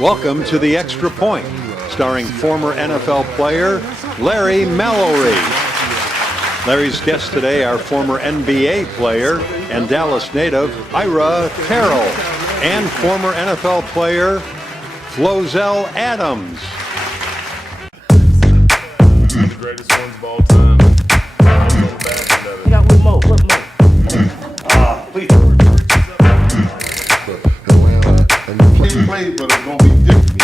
Welcome to The Extra Point, starring former NFL player Larry Mallory. Larry's guests today are former NBA player and Dallas native Ira Terrell and former NFL player Flozell Adams. The greatest ones of all time. You got one more. What more? Please. Atlanta, and you played, but it's gonna be different.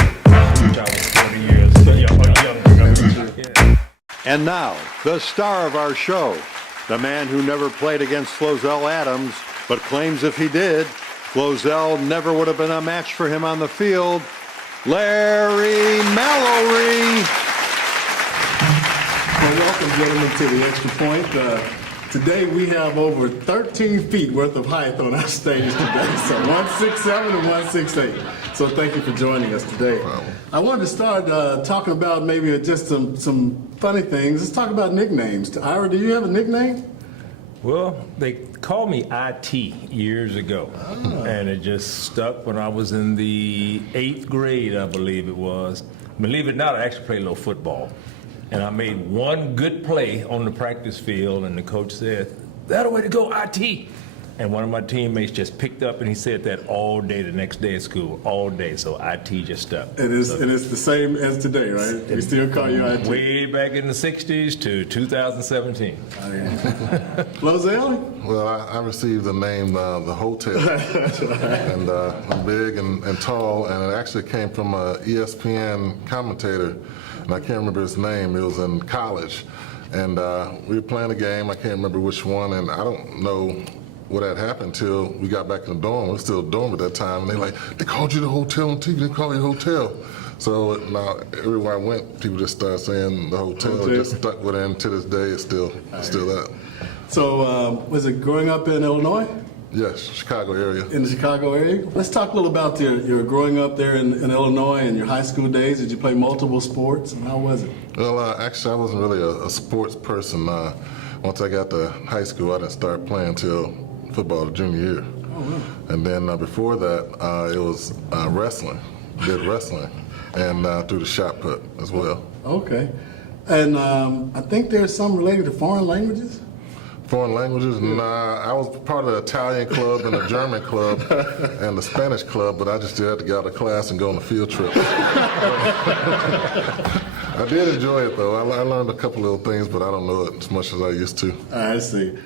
I was 40 years younger. And now, the star of our show, the man who never played against Flozell Adams, but claims if he did, Flozell never would have been a match for him on the field, Larry Mallory. Well, welcome, gentlemen, to The Extra Point. Today we have over 13 feet worth of height on our stage today, so 167 and 168. So thank you for joining us today. I wanted to start talking about maybe just some funny things. Let's talk about nicknames. Ira, do you have a nickname? Well, they called me IT years ago, and it just stuck when I was in the 8th grade, I believe it was. Believe it or not, I actually played a little football. And I made one good play on the practice field, and the coach said, "That's the way to go, IT." And one of my teammates just picked up, and he said that all day the next day at school, all day. So IT just stuck. And it's the same as today, right? We still call you IT. Way back in the 60s to 2017. Flozell? Well, I received the name the Hotel, and I'm big and tall, and it actually came from a ESPN commentator, and I can't remember his name. It was in college, and we were playing a game. I can't remember which one, and I don't know what had happened till we got back in the dorm. We were still a dorm at that time, and they called you the Hotel on TV. They called you the Hotel. So now everywhere I went, people just started saying the Hotel. It just stuck with it, and to this day, it's still that. So was it growing up in Illinois? Yes, Chicago area. In the Chicago area? Let's talk a little about your growing up there in Illinois and your high school days. Did you play multiple sports, and how was it? Well, actually, I wasn't really a sports person. Once I got to high school, I didn't start playing till football the junior year. Oh, really? And then before that, it was wrestling. Did wrestling, and through the shot put as well. Okay. And I think there's some related to foreign languages? Foreign languages? Nah, I was part of the Italian club and the German club and the Spanish club, but I just had to get out of class and go on a field trip. I did enjoy it, though. I learned a couple little things, but I don't know it as much as I used to. I see.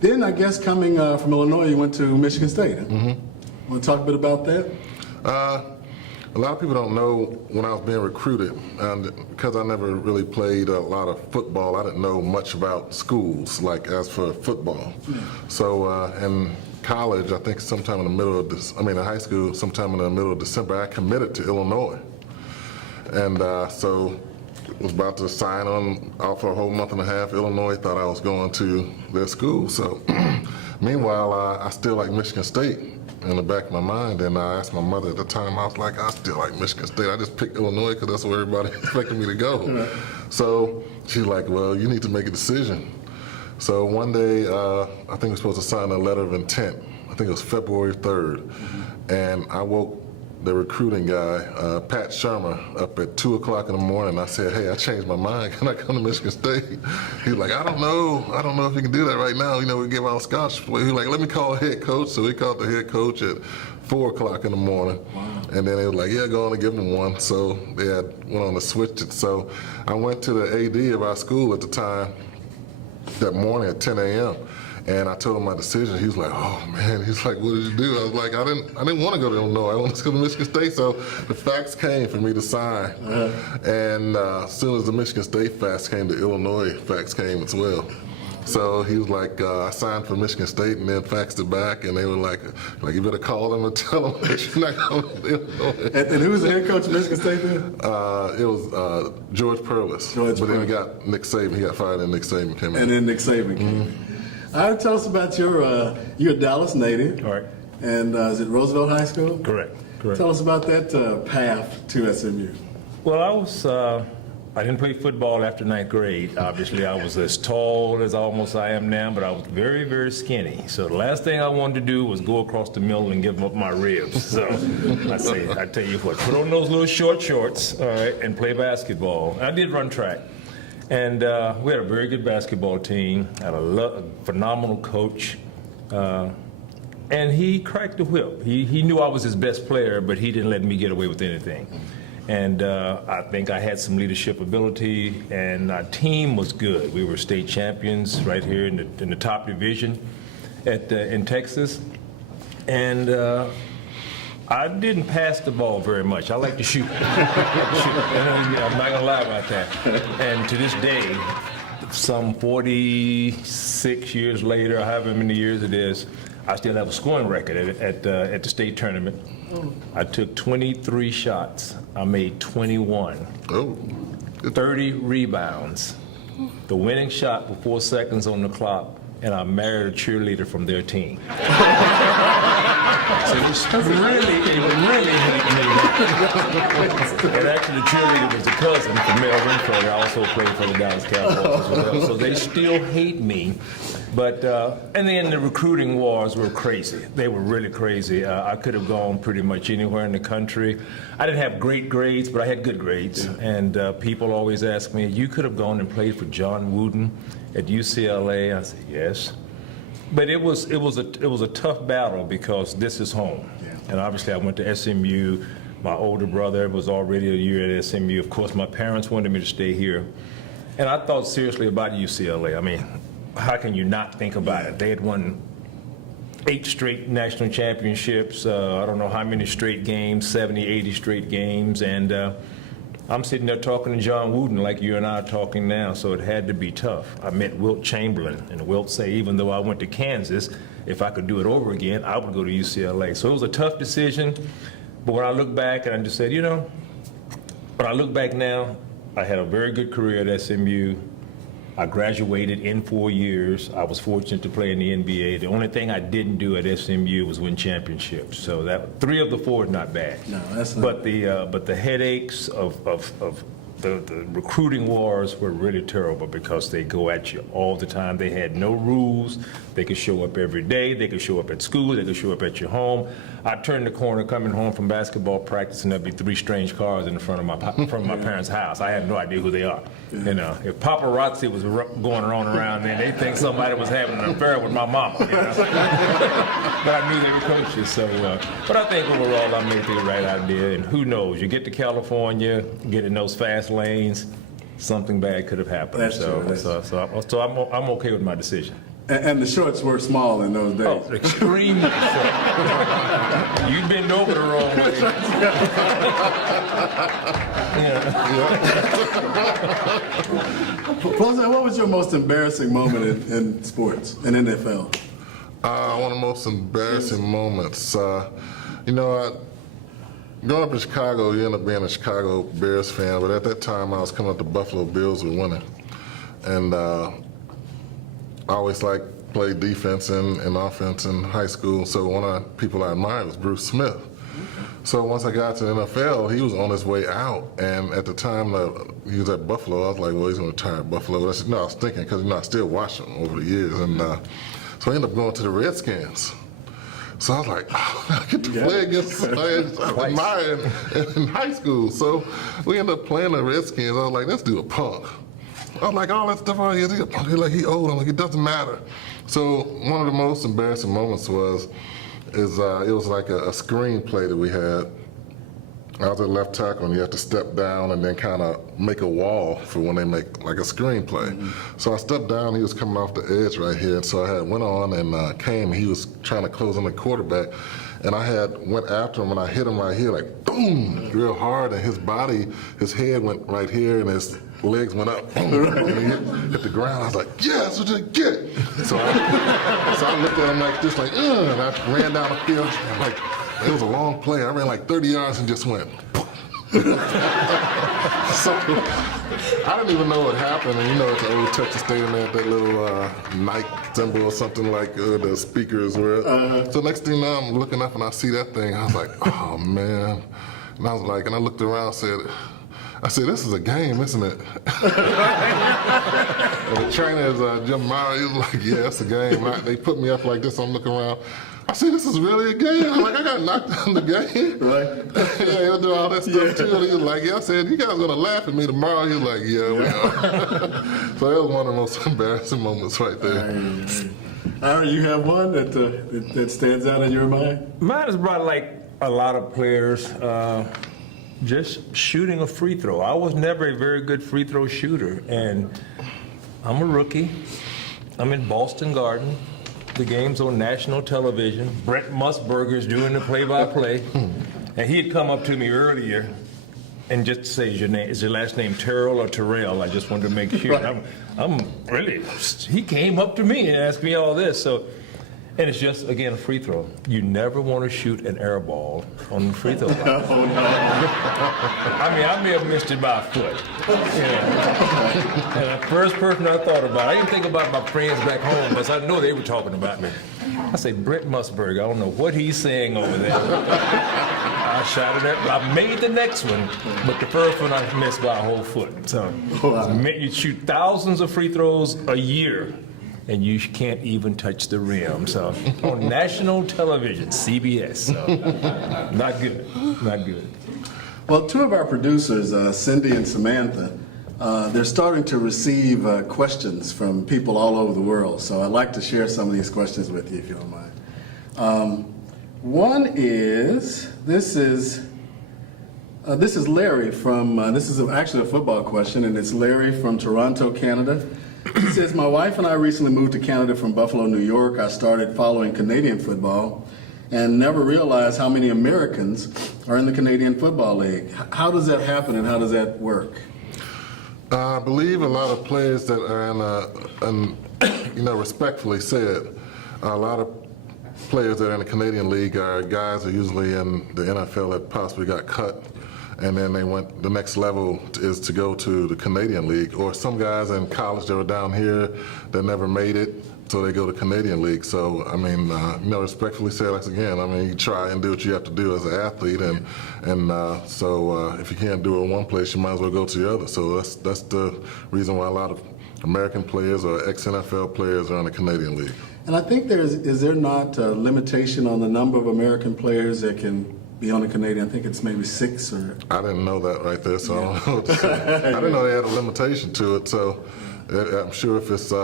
Then I guess coming from Illinois, you went to Michigan State. Mm-hmm. Want to talk a bit about that? A lot of people don't know when I was being recruited, and because I never really played a lot of football, I didn't know much about schools, like as for football. Yeah. So in college, I think sometime in the middle of this, in high school, sometime in the middle of December, I committed to Illinois. And so was about to sign on off for a whole month and a half. Illinois thought I was going to their school. So meanwhile, I still like Michigan State in the back of my mind, and I asked my mother at the time, I was like, I still like Michigan State. I just picked Illinois because that's where everybody expected me to go. Right. So she's like, well, you need to make a decision. So one day, I think we were supposed to sign a letter of intent. I think it was February 3rd. Mm-hmm. And I woke the recruiting guy, Pat Shermer, up at 2 o'clock in the morning. I said, hey, I changed my mind. Can I come to Michigan State? He's like, I don't know if you can do that right now. We give out scholarships. He's like, let me call a head coach. So he called the head coach at 4 o'clock in the morning. Wow. And then they were like, yeah, go on and give him one. So they went on to switch it. So I went to the AD of our school at the time that morning at 10 a.m. And I told him my decision. He was like, "Oh man," he's like, "What did you do?" I was like, "I didn't want to go to Illinois. I wanted to go to Michigan State." So the fax came for me to sign, and as soon as the Michigan State fax came, the Illinois fax came as well. So he was like, I signed for Michigan State and then faxed it back, and they were like you better call them and tell them that you're not going to Illinois. And who was the head coach of Michigan State then? It was George Purvis. But then we got Nick Saban. He got fired, and Nick Saban came in. And then Nick Saban came. Tell us about you're a Dallas native. All right. And is it Roosevelt High School? Correct. Tell us about that path to SMU. Well, I was I didn't play football after 9th grade. Obviously, I was as tall as almost I am now, but I was very, very skinny. So the last thing I wanted to do was go across the middle and give up my ribs. So I tell you what, put on those little short shorts, all right, and play basketball. I did run track. And we had a very good basketball team, had a phenomenal coach. And he cracked the whip. He knew I was his best player, but he didn't let me get away with anything. And I think I had some leadership ability, and our team was good. We were state champions right here in the top division in Texas. And I didn't pass the ball very much. I like to shoot. I'm not gonna lie about that. And to this day, some 46 years later, however many years it is, I still have a scoring record at the state tournament. I took 23 shots. I made 21. Oh. 30 rebounds. The winning shot with 4 seconds on the clock, and I married a cheerleader from their team. So it really hate me. And actually, the cheerleader was a cousin from Mel Renfro. I also played for the Dallas Cowboys as well. So they still hate me. But, and then the recruiting wars were crazy. They were really crazy. I could have gone pretty much anywhere in the country. I didn't have great grades, but I had good grades. And people always ask me, you could have gone and played for John Wooden at UCLA. I said, yes. But it was a tough battle because this is home. And obviously I went to SMU. My older brother was already a year at SMU. Of course, my parents wanted me to stay here. And I thought seriously about UCLA. I mean, how can you not think about it? They had won 8 straight national championships, I don't know how many straight games, 70, 80 straight games, and I'm sitting there talking to John Wooden like you and I are talking now, so it had to be tough. I met Wilt Chamberlain, and Wilt said even though I went to Kansas, if I could do it over again, I would go to UCLA. So it was a tough decision, but when I look back, and I just said, you know, when I look back now, I had a very good career at SMU. I graduated in 4 years. I was fortunate to play in the NBA. The only thing I didn't do at SMU was win championships. So that 3 of the 4 is not bad. No, that's not. But the headaches of the recruiting wars were really terrible because they go at you all the time. They had no rules. They could show up every day. They could show up at school. They could show up at your home. I turned the corner coming home from basketball practice, and there'd be 3 strange cars in front of my parents' house. I had no idea who they are. You know, if paparazzi was going around there, they think somebody was having an affair with my mama. You know? But I knew they were coaches. So, but I think overall I made the right idea. And who knows? You get to California, get in those fast lanes, something bad could have happened. That's true. So I'm okay with my decision. And the shorts were small in those days. Oh, extremely short. You bend over the wrong way. Flozell, what was your most embarrassing moment in sports, in NFL? One of the most embarrassing moments. Growing up in Chicago, you end up being a Chicago Bears fan, but at that time I was coming up, the Buffalo Bills were winning. And I always played defense and offense in high school, so one of the people I admired was Bruce Smith. So once I got to the NFL, he was on his way out, and at the time he was at Buffalo, I was like, well, he's going to retire at Buffalo. I was thinking, because I still watched him over the years, and so I ended up going to the Redskins. So I was like, oh, I get to play against somebody I admired in high school. So we ended up playing the Redskins. I was like, let's do a punk. I was like, all that stuff out here, he's like, he old. I'm like, it doesn't matter. So one of the most embarrassing moments was it was like a screenplay that we had. I was at left tackle, and you have to step down and then kind of make a wall for when they make like a screenplay. Mm-hmm. So I stepped down, he was coming off the edge right here, and so I went on and came, he was trying to close on the quarterback, and I went after him, and I hit him right here, like boom, real hard, and his head went right here, and his legs went up, and he hit the ground. I was like, yes, what did you get? So I looked at him like this, like, and I ran down the field, and like, it was a long play. I ran like 30 yards and just went. So I didn't even know what happened. And at the old Texas Stadium, they had that little Nike symbol or something like the speakers were. So next thing now, I'm looking up and I see that thing. I was like, oh man. And I was like, and I looked around and said, I said, this is a game, isn't it? And the trainer is Jim Mara. He was like, yeah, it's a game. They put me up like this. I'm looking around. I said, this is really a game. I'm like, I got knocked out in the game. Right. Yeah, he'll do all that stuff too. And he was like, yeah. I said, you guys are going to laugh at me tomorrow. He was like, yeah, we are. So that was one of the most embarrassing moments right there. Ira, you have one that stands out in your mind? Mine is about like a lot of players just shooting a free throw. I was never a very good free throw shooter, and I'm a rookie. I'm in Boston Garden. The game's on national television. Brent Musburger's doing the play-by-play, and he had come up to me earlier and just to say, is your last name Terrell or Terrell? I just wanted to make sure. Right. I'm really, he came up to me and asked me all this. So, and it's just, again, a free throw. You never want to shoot an air ball on the free throw line. Oh, no. I mean, I may have missed it by a foot. And the first person I thought about, I didn't think about my friends back home, because I know they were talking about me. I say, Brent Musburger, I don't know what he's saying over there. I shot it I made the next one, but the first one I missed by a whole foot. So you shoot thousands of free throws a year, and you can't even touch the rim. So on national television, CBS. So not good, not good. Well, two of our producers, Cindy and Samantha, they're starting to receive questions from people all over the world. So I'd like to share some of these questions with you, if you don't mind. One is, this is Larry from, this is actually a football question, and it's Larry from Toronto, Canada. He says, my wife and I recently moved to Canada from Buffalo, New York. I started following Canadian football and never realized how many Americans are in the Canadian Football League. How does that happen and how does that work? I believe a lot of players that are respectfully said, a lot of players that are in the Canadian League are guys who are usually in the NFL that possibly got cut, and then they went, the next level is to go to the Canadian League, or some guys in college that were down here that never made it, so they go to Canadian League. So, I mean, respectfully say, like, again, I mean, you try and do what you have to do as an athlete, and so if you can't do it in one place, you might as well go to the other. So that's the reason why a lot of American players or ex-NFL players are in the Canadian League. And I think is there not a limitation on the number of American players that can be on the Canadian? I think it's maybe 6 or... I didn't know that right there, so I don't know what to say. I didn't know they had a limitation to it, so I'm sure if it's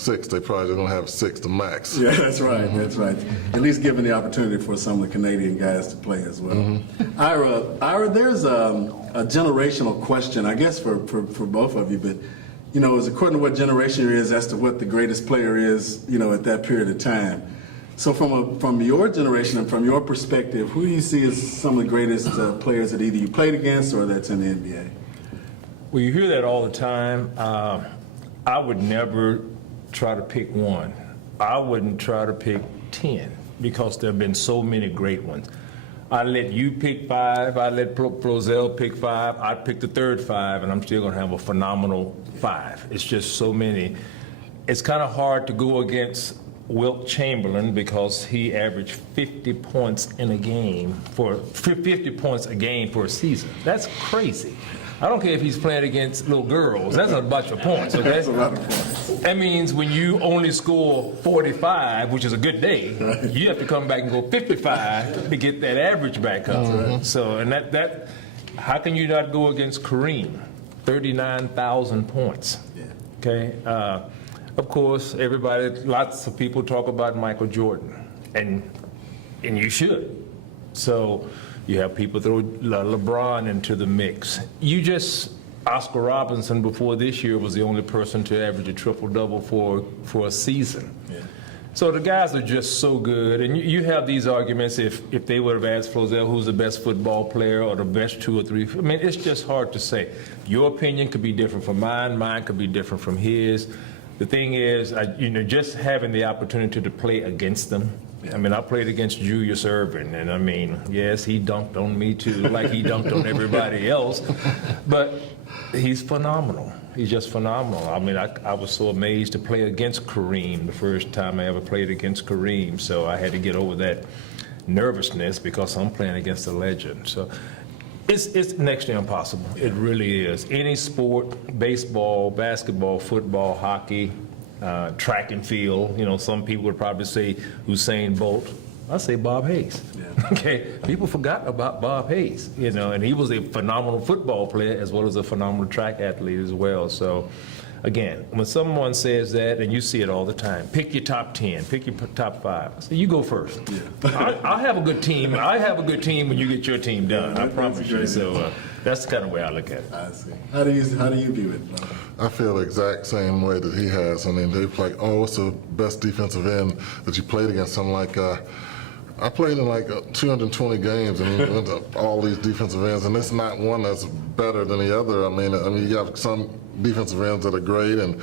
6, they probably don't have 6 to max. Yeah, that's right, that's right. At least giving the opportunity for some of the Canadian guys to play as well. Mm-hmm. Ira, there's a generational question, I guess for both of you, but is according to what generation you're is as to what the greatest player is, at that period of time. So from your generation and from your perspective, who do you see as some of the greatest players that either you played against or that's in the NBA? Well, you hear that all the time. I would never try to pick one. I wouldn't try to pick 10 because there have been so many great ones. I let you pick 5. I let Flozell pick 5. I'd pick the third 5, and I'm still going to have a phenomenal 5. It's just so many. It's kind of hard to go against Wilt Chamberlain because he averaged 50 points in a game 50 points a game for a season. That's crazy. I don't care if he's playing against little girls. That's a bunch of points, okay? That's a lot of points. That means when you only score 45, which is a good day, you have to come back and go 55 to get that average back up. Mm-hmm. So, and that, how can you not go against Kareem? 39,000 points. Yeah. Okay. Of course, lots of people talk about Michael Jordan, and you should. So you have people throw LeBron into the mix. Oscar Robertson before this year was the only person to average a triple-double for a season. Yeah. So the guys are just so good, and you have these arguments if they would have asked Flozell who's the best football player or the best 2 or 3. I mean, it's just hard to say. Your opinion could be different from mine could be different from his. The thing is, just having the opportunity to play against them. I mean, I played against Julius Erving, and I mean, yes, he dunked on me too, like he dunked on everybody else, but he's phenomenal. He's just phenomenal. I mean, I was so amazed to play against Kareem the first time I ever played against Kareem, so I had to get over that nervousness because I'm playing against a legend. So It's next to impossible. It really is. Any sport, baseball, basketball, football, hockey, track and field. You know, some people would probably say Usain Bolt. I say Bob Hayes. Yeah. Okay, people forgot about Bob Hayes. You know, and he was a phenomenal football player as well as a phenomenal track athlete as well. So, again, when someone says that, and you see it all the time, pick your top 10, pick your top 5. I say, you go first. Yeah. I'll have a good team. I have a good team when you get your team done. I that's promise you. great. So that's the kind of way I look at it. I see. How do you view it? I feel the exact same way that he has. I mean, they're like, oh, what's the best defensive end that you played against? I'm like, I played in like 220 games and went to all these defensive ends, and it's not one that's better than the other. I mean, you got some defensive ends that are great and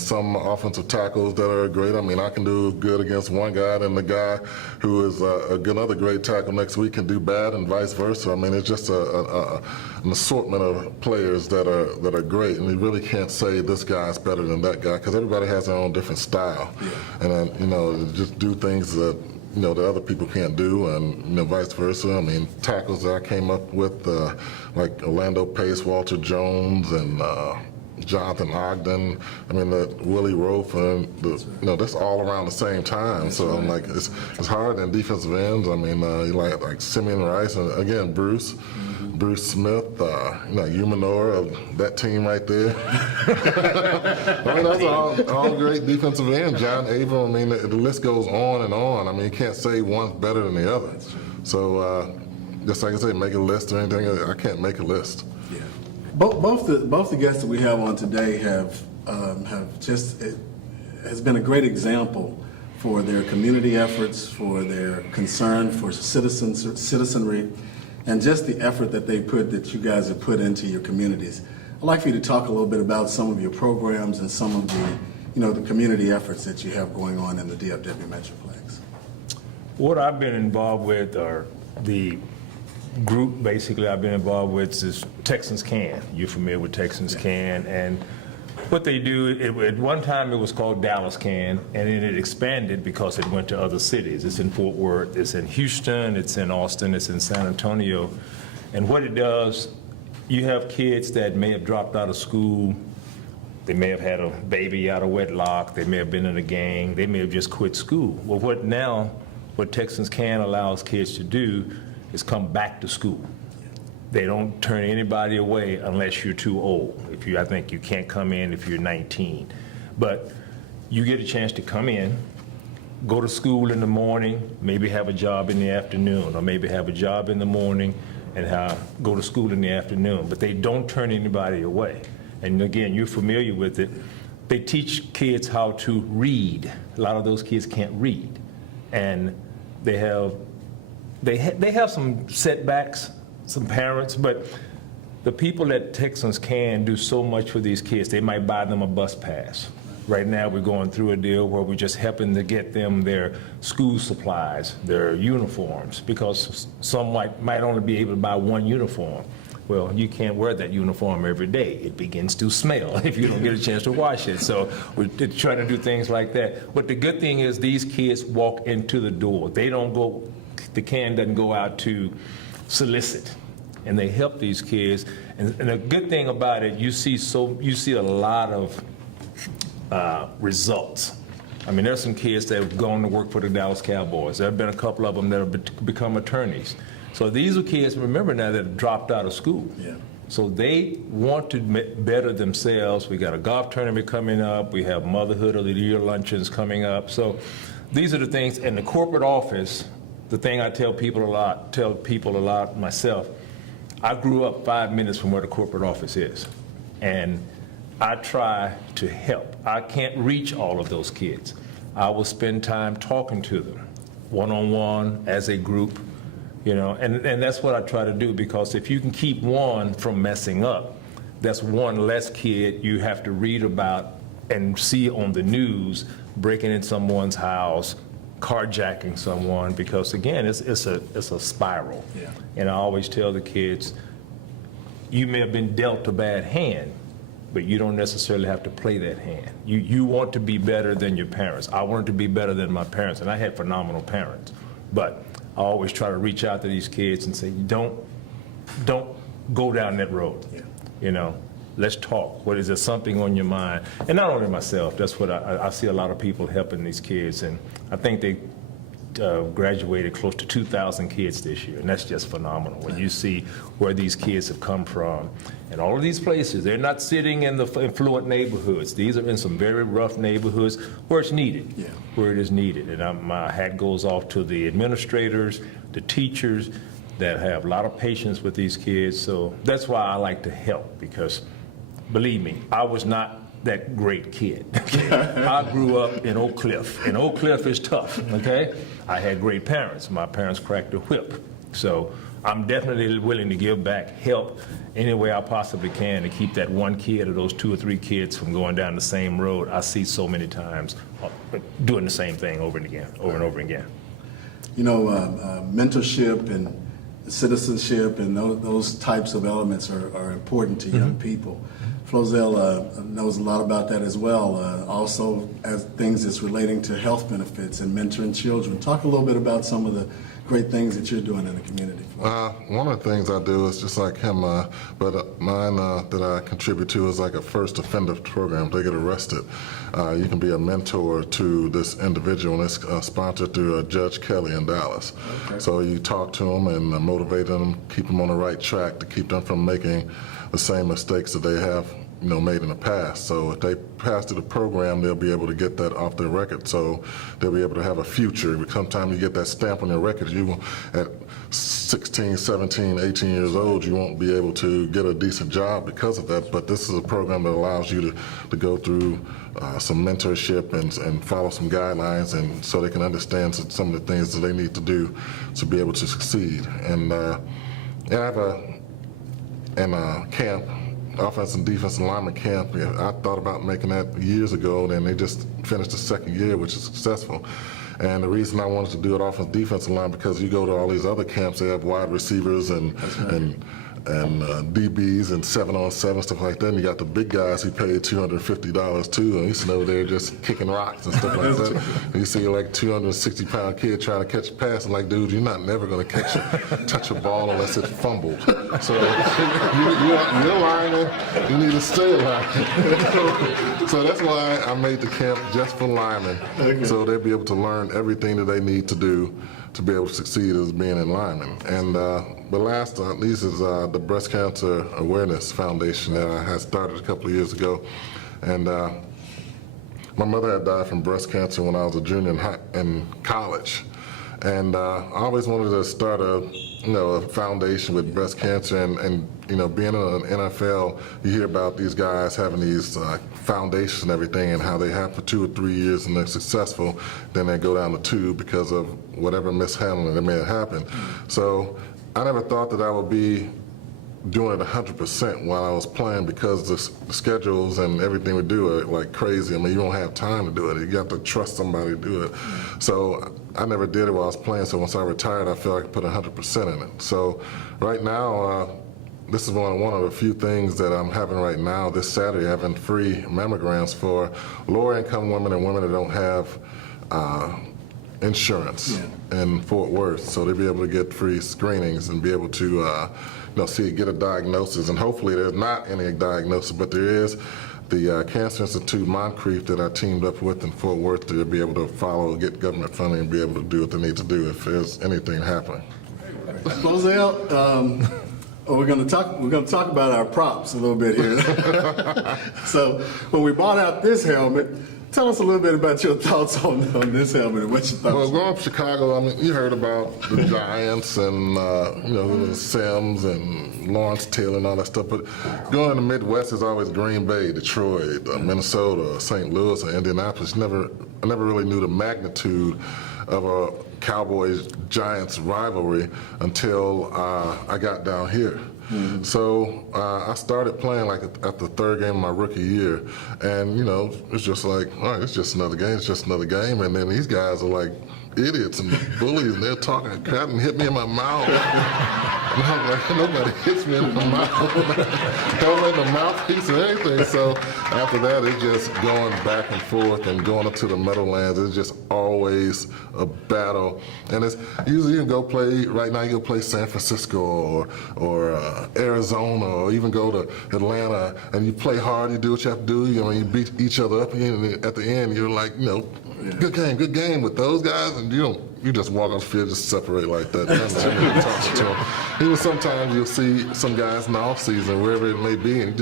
some offensive tackles that are great. I mean, I can do good against one guy, and the guy who is another great tackle next week can do bad, and vice versa. I mean, it's just an assortment of players that are great, and you really can't say this guy's better than that guy because everybody has their own different style, and you know, just do things that the other people can't do, and vice versa. I mean, tackles that I came up with, like Orlando Pace, Walter Jones, and Jonathan Ogden. I mean, Willie Rofe, and that's all around the same time. So I'm like, it's hard in defensive ends. I mean, you like Simeon Rice, and again Bruce Smith, Humanor of that team right there. I mean, that's all great defensive ends. John Abel. I mean, the list goes on and on. I mean, you can't say one's better than the other. So just like I say, make a list or anything. I can't make a list. Yeah. Both the guests that we have on today has been a great example for their community efforts, for their concern for citizenry, and just the effort that you guys have put into your communities. I'd like for you to talk a little bit about some of your programs and some of the community efforts that you have going on in the DFW Metroplex. What I've been involved with, or the group basically I've been involved with, is Texans Can. You're familiar with Texans Can, and what they do, at one time it was called Dallas Can, and then it expanded because it went to other cities. It's in Fort Worth, it's in Houston, it's in Austin, it's in San Antonio. And what it does, you have kids that may have dropped out of school, they may have had a baby out of wedlock, they may have been in a gang, they may have just quit school. Well, what Texans Can allows kids to do is come back to school. They don't turn anybody away unless you're too old. I think you can't come in if you're 19. But you get a chance to come in, go to school in the morning, maybe have a job in the afternoon, or maybe have a job in the morning and go to school in the afternoon. But they don't turn anybody away. And again, you're familiar with it. They teach kids how to read. A lot of those kids can't read. And they have some setbacks, some parents, but the people at Texans Can do so much for these kids. They might buy them a bus pass. Right now we're going through a deal where we're just helping to get them their school supplies, their uniforms, because some might only be able to buy one uniform. Well, you can't wear that uniform every day. It begins to smell if you don't get a chance to wash it. So we're trying to do things like that. But the good thing is these kids walk into the door. The Can doesn't go out to solicit, and they help these kids. And the good thing about it, you see a lot of results. I mean, there's some kids that have gone to work for the Dallas Cowboys. There have been a couple of them that have become attorneys. So these are kids, remember now, that have dropped out of school. Yeah. So they want to better themselves. We got a golf tournament coming up. We have Motherhood of the Year luncheons coming up. So these are the things. In the corporate office, the thing I tell people a lot myself, I grew up 5 minutes from where the corporate office is. And I try to help. I can't reach all of those kids. I will spend time talking to them, one-on-one, as a group, and that's what I try to do, because if you can keep one from messing up, that's one less kid you have to read about and see on the news breaking in someone's house, carjacking someone, because again, it's a spiral. Yeah. And I always tell the kids, you may have been dealt a bad hand, but you don't necessarily have to play that hand. You want to be better than your parents. I wanted to be better than my parents, and I had phenomenal parents. But I always try to reach out to these kids and say, don't go down that road. You know, let's talk. What is there something on your mind? And not only myself, that's what I see a lot of people helping these kids, and I think they graduated close to 2,000 kids this year, and that's just phenomenal. When you see where these kids have come from, and all of these places, they're not sitting in the affluent neighborhoods. These are in some very rough neighborhoods where it's needed, where it is needed. And my hat goes off to the administrators, the teachers that have a lot of patience with these kids. So that's why I like to help, because believe me, I was not that great kid. I grew up in Oak Cliff, and Oak Cliff is tough, okay? I had great parents. My parents cracked the whip. So I'm definitely willing to give back, help any way I possibly can to keep that one kid or those 2 or 3 kids from going down the same road I see so many times doing the same thing over and over again. You know, mentorship and citizenship and those types of elements are important to young people. Flozell knows a lot about that as well, also as things that's relating to health benefits and mentoring children. Talk a little bit about some of the great things that you're doing in the community. One of the things I do is just like him, but mine that I contribute to is like a first offender program. If they get arrested, you can be a mentor to this individual, and it's sponsored through Judge Kelly in Dallas. Okay. So you talk to them and motivate them, keep them on the right track to keep them from making the same mistakes that they have made in the past. So if they pass through the program, they'll be able to get that off their record. So they'll be able to have a future. Sometimes you get that stamp on your record, at 16, 17, 18 years old, you won't be able to get a decent job because of that. But this is a program that allows you to go through some mentorship and follow some guidelines, and so they can understand some of the things that they need to do to be able to succeed. And I have a camp, offensive and defensive lineman camp. I thought about making that years ago, and they just finished the second year, which is successful. And the reason I wanted to do it offensive defensive line, because you go to all these other camps, they have wide receivers and DBs and 7-on-7, stuff like that. And you got the big guys who paid $250 too, and he's sitting over there just kicking rocks and stuff like that. And you see like 260-pound kid trying to catch a pass, and like, dude, you're not never going to touch a ball unless it's fumbled. So you're lineman, you need to stay lineman. So that's why I made the camp just for linemen, so they'll be able to learn everything that they need to do to be able to succeed as being in lineman. And but last but not least is the Breast Cancer Awareness Foundation that I had started a couple of years ago. And my mother had died from breast cancer when I was a junior in college. And I always wanted to start a foundation with breast cancer, and being in an NFL, you hear about these guys having these foundations and everything, and how they have for 2 or 3 years and they're successful, then they go down the tube because of whatever mishandling that may have happened. So I never thought that I would be doing it 100% while I was playing, because the schedules and everything we do are like crazy. I mean, you don't have time to do it. You have to trust somebody to do it. So I never did it while I was playing. So once I retired, I felt I could put 100% in it. So right now, this is one of the few things that I'm having right now. This Saturday, having free mammograms for lower income women and women that don't have insurance in Fort Worth. So they'll be able to get free screenings and be able to get a diagnosis. And hopefully there's not any diagnosis, but there is. The Cancer Institute Moncrief that I teamed up with in Fort Worth, they'll be able to follow, get government funding, and be able to do what they need to do if there's anything happening. Flozell, we're going to talk about our props a little bit here. So when we bought out this helmet, tell us a little bit about your thoughts on this helmet and what you thought. Well, growing up in Chicago, I mean, you heard about the Giants and Sims and Lawrence Taylor and all that stuff. But going in the Midwest is always Green Bay, Detroit, Minnesota, St. Louis, or Indianapolis. I never really knew the magnitude of a Cowboys-Giants rivalry until I got down here. Mm-hmm. So I started playing like at the third game of my rookie year, and it's just like, all right, it's just another game, it's just another game. And then these guys are like idiots and bullies, and they're talking crap and hit me in my mouth. And I'm like, nobody hits me in the mouth. Don't make a mouthpiece or anything. So after that, it's just going back and forth and going up to the Meadowlands. It's just always a battle. And it's usually you can go play, right now you go play San Francisco or Arizona, or even go to Atlanta, and you play hard, you do what you have to do, you beat each other up, and at the end you're like, good game with those guys, and you just walk on the field, just separate like that. Even sometimes you'll see some guys in the off season, wherever it may be, and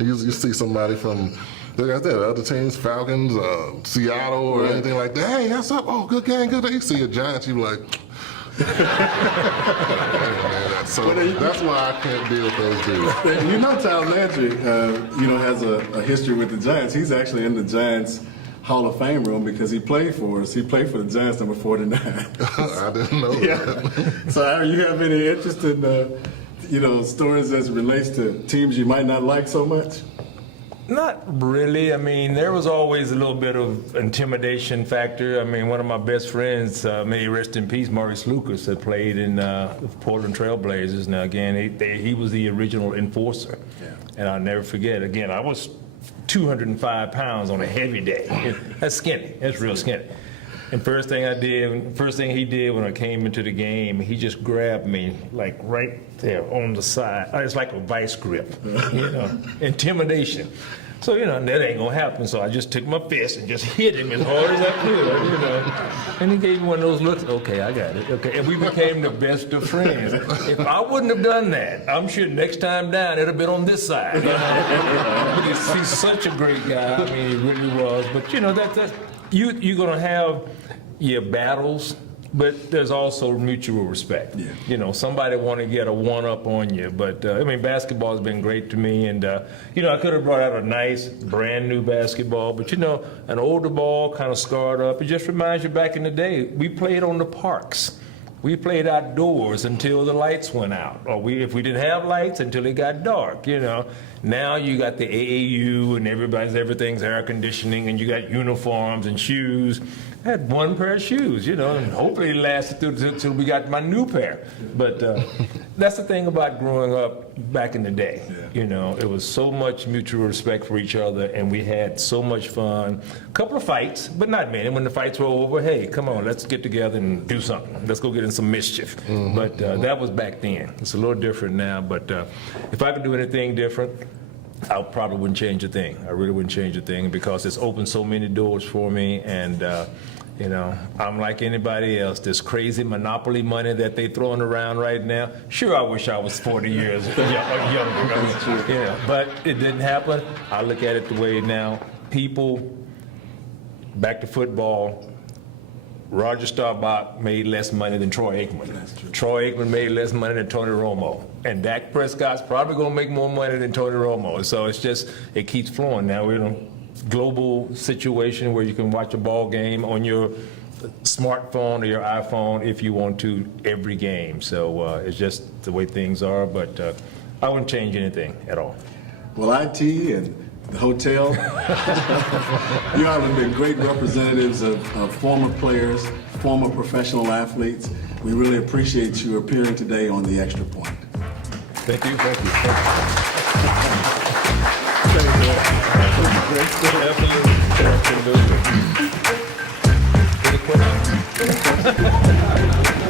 you see somebody from, like I said, other teams, Falcons, Seattle, or anything like that. Hey, what's up? Oh, good game, good day. You see a Giants, you like. So that's why I can't deal with those dudes. Tom Landry, has a history with the Giants. He's actually in the Giants Hall of Fame room because he played for us. He played for the Giants, number 49. I didn't know that. So, Ira, you have any interest in, stories as it relates to teams you might not like so much? Not really. I mean, there was always a little bit of intimidation factor. I mean, one of my best friends, may he rest in peace, Maurice Lucas, had played in the Portland Trail Blazers. Now, again, he was the original enforcer. Yeah. And I'll never forget, again, I was 205 pounds on a heavy day. That's skinny. That's real skinny. And first thing he did when I came into the game, he just grabbed me like right there on the side. It's like a vice grip, intimidation. So, that ain't gonna happen. So I just took my fist and just hit him as hard as I could, And he gave me one of those looks. Okay, I got it. Okay, and we became the best of friends. If I wouldn't have done that, I'm sure next time down it'd have been on this side. But he's such a great guy. I mean, he really was. But that's you're gonna have your battles. But there's also mutual respect. Yeah. Somebody want to get a one-up on you. But, basketball has been great to me. And, I could have brought out a nice, brand-new basketball. But, an older ball kind of scarred up. It just reminds you back in the day, we played on the parks. We played outdoors until the lights went out. Or if we didn't have lights, until it got dark, Now you got the AAU and everything's air conditioning, and you got uniforms and shoes. I had one pair of shoes, and hopefully it lasted until we got my new pair. But that's the thing about growing up back in the day. Yeah. It was so much mutual respect for each other, and we had so much fun. A couple of fights, but not many. When the fights were over, hey, come on, let's get together and do something. Let's go get in some mischief. Mm-hmm. But that was back then. It's a little different now. But if I could do anything different, I probably wouldn't change a thing. I really wouldn't change a thing because it's opened so many doors for me. And, I'm like anybody else. This crazy monopoly money that they throwing around right now. Sure, I wish I was 40 years younger. But it didn't happen. I look at it the way now. People, back to football, Roger Staubach made less money than Troy Aikman. Troy Aikman made less money than Tony Romo. And Dak Prescott's probably going to make more money than Tony Romo. So it keeps flowing. Now we're in a global situation where you can watch a ball game on your smartphone or your iPhone if you want to every game. So it's just the way things are. But I wouldn't change anything at all. Well, IT and the hotel, you all have been great representatives of former players, former professional athletes. We really appreciate you appearing today on The Extra Point. Thank you. Absolutely. Any questions?